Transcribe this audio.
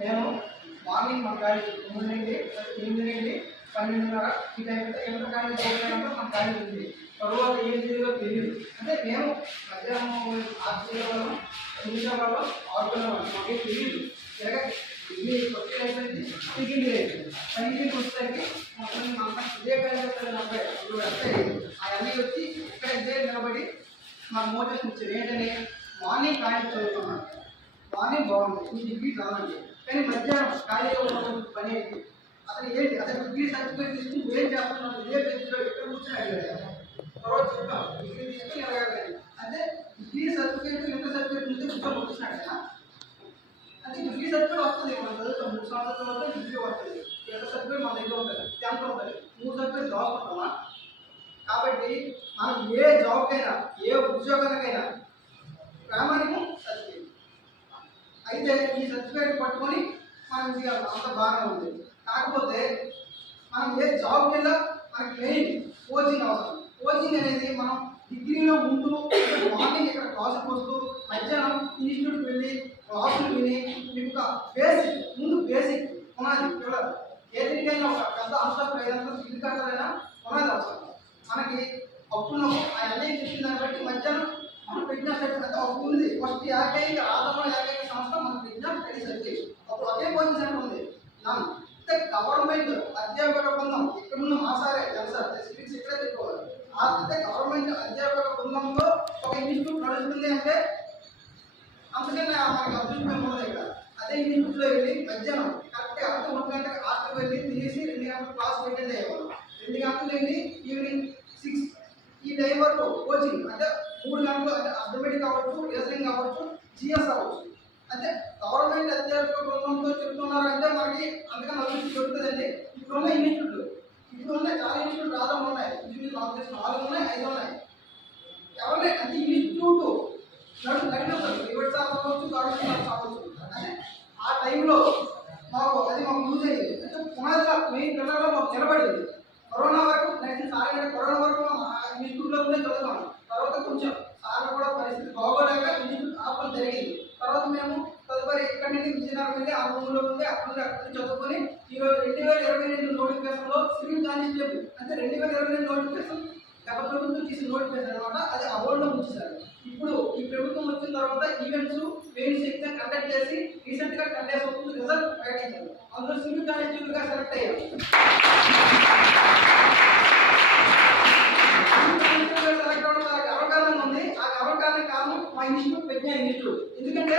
నేను మార్నింగ్ మన కాలేజ్ 3 నుండి 8 నుండి 12:30 ఈ టైం అయితే ఎంత కాలేజ్ పోయినా మన కాలేజ్ ఉంది. తర్వాత ఏం చేయాలో తెలియదు. అంటే మేము మధ్యాహ్నం ఆర్టీలో వల్ల ఆటోలో మాకేం తెలియదు. ఇది ఫస్ట్ అయిపోయింది, సెకండ్ అయిపోయింది. సెకండ్కి వచ్చేసరికి మొత్తం ఇదే కాలేజ్ అబ్బాయి అవన్నీ వచ్చి ఇక్కడ ఇదే నిలబడి మాకు మోటివేషన్ ఇచ్చారు. ఏంటంటే మార్నింగ్ కాలేజ్ చదువుతున్నాను, మార్నింగ్ బాగుంది, ఈ డిగ్రీ రావాలి, కానీ మధ్యాహ్నం ఖాళీగా పని ఏంటి, అసలు ఏంటి, అసలు డిగ్రీ సర్టిఫికేట్ తీసుకుని ఏం చేస్తున్నాను, ఇదే బెంచ్లో ఎక్కడ కూర్చొని అడిగారు. తర్వాత చెప్తాం డిగ్రీ తీసుకుని ఎలాగ అంటే డిగ్రీ సర్టిఫికేట్ ఇంటర్ సర్టిఫికేట్ ఉంటే కూర్చొని వచ్చినాడు కదా. అంటే డిగ్రీ సర్టిఫికేట్ వస్తుంది, మనం చదువుతాం 3 సంవత్సరాల తర్వాత డిగ్రీ వస్తుంది. ఇంటర్ సర్టిఫికేట్ మన దగ్గర ఉంటుంది, 10th ఉంటుంది, 3 సర్టిఫికేట్ రాసుకుంటామా. కాబట్టి మనం ఏ జాబ్కైనా ఏ ఉద్యోగానికైనా ప్రామాణికం సర్టిఫికేట్ అయితే ఈ సర్టిఫికేట్ పట్టుకొని మనం అంత బాగానే ఉంది. కాకపోతే మనం ఏ జాబ్కి వెళ్ళా మనకి మెయిన్ కోచింగ్ అవసరం. కోచింగ్ అనేది మనం డిగ్రీలో ముందు మార్నింగ్ ఇక్కడ క్లాసులకు వస్తూ మధ్యాహ్నం ఇన్స్టిట్యూట్కి వెళ్ళి క్లాసులు విని మీకు ఒక బేసిక్ ముందు బేసిక్ ఉన్నది పిల్లలు ఏదికైనా ఒక పెద్ద అంశం ఏదైనా స్కిల్ కట్టాలైనా ఉన్నది అవసరం. మనకి అప్పుడు అవన్నీ చెప్పిన దాన్ని బట్టి మధ్యాహ్నం మనం పెట్టిన స్టడీ అంటే అప్పుడు ఉంది. ఫస్ట్ ఏకైక ఆదరణ ఏకైక సంస్థ మనం పెట్టిన స్టడీ సర్టిఫికేట్ అప్పుడు ఒకే కోచింగ్ సెంటర్ ఉంది. అంటే గవర్నమెంట్ అధ్యాపక బృందం ఇక్కడున్న మాసారే సార్ సివిక్స్ ఇక్కడే పెట్టుకోవాలి. అంటే గవర్నమెంట్ అధ్యాపక బృందంలో ఒక ఇన్స్టిట్యూట్ నడుస్తుంది అంటే అంతకన్నా మనకి అదృష్టం ఉన్నది ఇక్కడ. అదే ఇన్స్టిట్యూట్లో వెళ్ళి మధ్యాహ్నం కరెక్ట్గా 1 గంటకి హాస్టల్ వెళ్ళి తినేసి 2 గంటల క్లాస్ అటెండ్ అయ్యేవాళ్ళం. 2 గంటలు వెళ్ళి ఈవినింగ్ 6 ఈ టైం వరకు కోచింగ్ అంటే 3 గంటలు అంటే అథమెటిక్ అవ్వచ్చు, రీజనింగ్ అవ్వచ్చు, జిఎస్ అవ్వచ్చు. అంటే గవర్నమెంట్ అధ్యాపక బృందంతో చెప్తున్నారంటే మనకి అందుకని అభివృద్ధి దొరుకుతుందండి. ఇప్పుడున్న ఇన్స్టిట్యూట్లు ఇప్పుడున్న చాలా ఇన్స్టిట్యూట్ రావడం ఉన్నాయి. ఇన్స్టిట్యూట్ కాంపిటీషన్ 4 ఉన్నాయి, 5 ఉన్నాయి. ఎవరిని అంటే ఇన్స్టిట్యూట్ నడిపిస్తారు, ప్రైవేట్ షాప్ అవ్వచ్చు, గవర్నమెంట్ షాప్ అవ్వచ్చు. అంటే ఆ టైంలో మాకు యూజ్ అయ్యింది. అంటే పునాదిగా మెయిన్ పిల్లల్లో మాకు నిలబడింది. కరోనా వరకు కరోనా వరకు ఇన్స్టిట్యూట్లో ఉండే చదువుతాం. తర్వాత కొంచెం సార్లు కూడా పరిస్థితి బాగోలేక ఇన్స్టిట్యూట్ ఆపడం జరిగింది. తర్వాత మేము తదుపరి ఇక్కడి నుండి విజయనగరం వెళ్ళి ఆ రూమ్లో ఉండి అక్కడ చదువుకొని ఈరోజు 2022 నోటిఫికేషన్లో సివిల్ కానిస్టేబుల్ అంటే 2022 నోటిఫికేషన్ గత ప్రభుత్వం తీసిన నోటిఫికేషన్ అనమాట. అది అవార్డులో ఉంచారు. ఇప్పుడు ఈ ప్రభుత్వం వచ్చిన తర్వాత ఈవెంట్స్ మెయిన్స్ ఎగ్జామ్ కండక్ట్ చేసి రీసెంట్గా 10 days అవుతుంది రిజల్ట్ ప్రకటించారు. అందులో సివిల్ కానిస్టేబుల్గా సెలెక్ట్ అయ్యారు. సెలెక్ట్ అవ్వడం చాలా గర్వకారణంగా ఉంది. ఆ గర్వకారణం కారణం మా ఇన్స్టిట్యూట్ పెట్టిన ఇన్స్టిట్యూట్. ఎందుకంటే